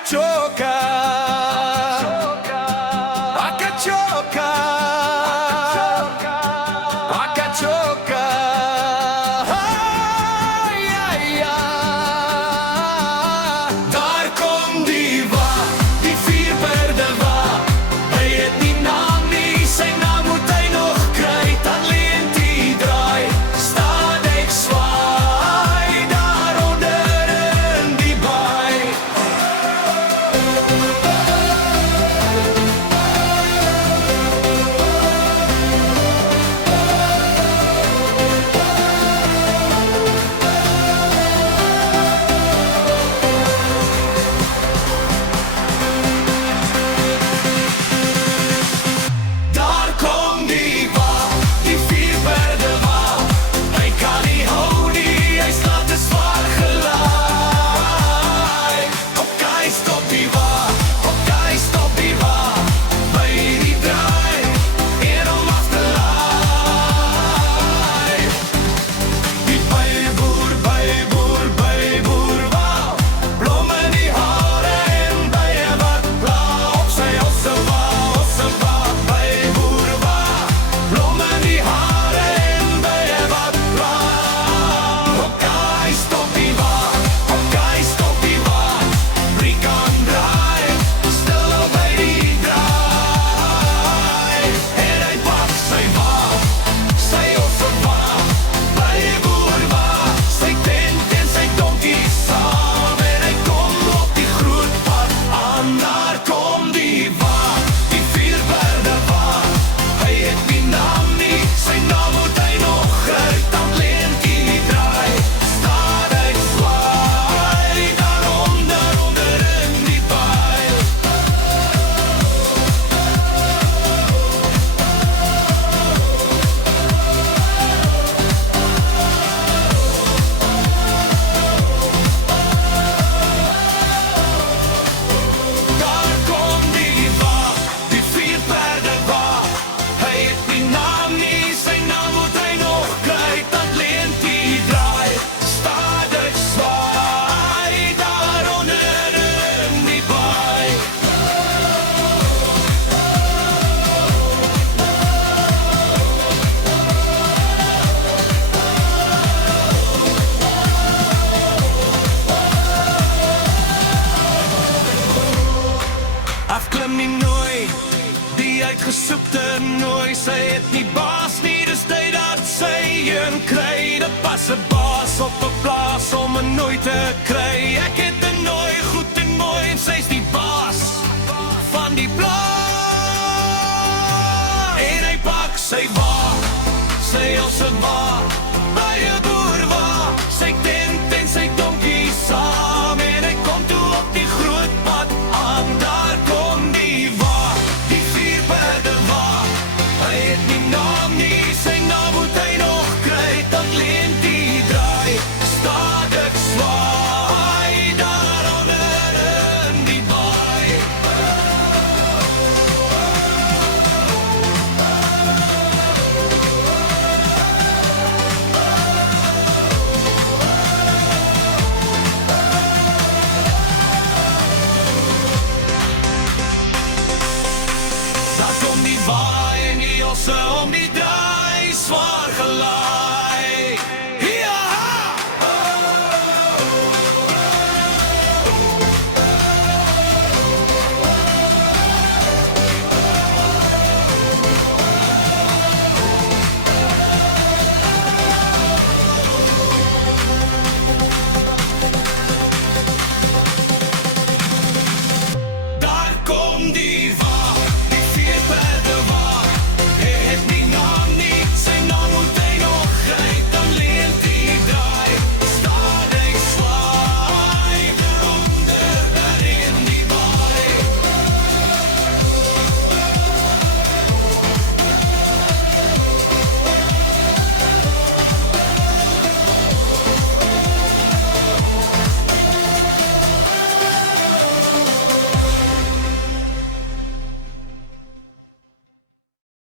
Akachoka, akachoka, akachoka. Daar komt die wa, die vierperde wa. Hy het die naam nie, sy naam moet hy nog kry. Dan leent die draai, stadig zwaai, daaronder in die baai. Daar kom die wa, die vierperde wa. Hy kan nie hou nie, hy slaat te zwaar gelaai. Op kai stop die wa, op kai stop die wa. By die draai, en om af te laai. Die byboer wa. Blomme in die hare en bye wat pla. Op sy osse wa, byboer wa. Blomme in die hare en bye wat pla. Op kai stop die wa, op kai stop die wa. Brie kan draai, stil op by die draai. En hy pak sy wa, sy osse wa. Byboer wa, sy tent en sy donkie saam. En hy kom op die groot pad aan, daar kom die wa, die vierperde wa. Hy het die naam nie, sy naam moet hy nog kry. Dan leent die draai, stadig zwaai, daaronder in die baai. Daar kom die wa, die vierperde wa. Hy het die naam nie, sy naam moet hy nog kry. Dan leent die draai, stadig zwaai, daaronder in die baai. Afklim nie nooi, die uitgesoekte nooi. Sy het nie baas nie, dis tyd dat sy een kry. Dit pas 'n baas op 'n plaas om 'n nooi te kry. Ek het 'n nooi, goed en mooi, en sy's die baas van die plaas. En hy pak sy wa, sy osse wa. By 'n boer wa, sy tent en sy donkie saam. En hy kom toe op die groot pad aan, daar kom die wa, die vierperde wa. Hy het nie naam nie, sy naam moet hy nog kry. Dan leent die draai, stadig zwaai, daaronder in die baai. Daar kom die wa en die osse om die draai, zwaar gelaai.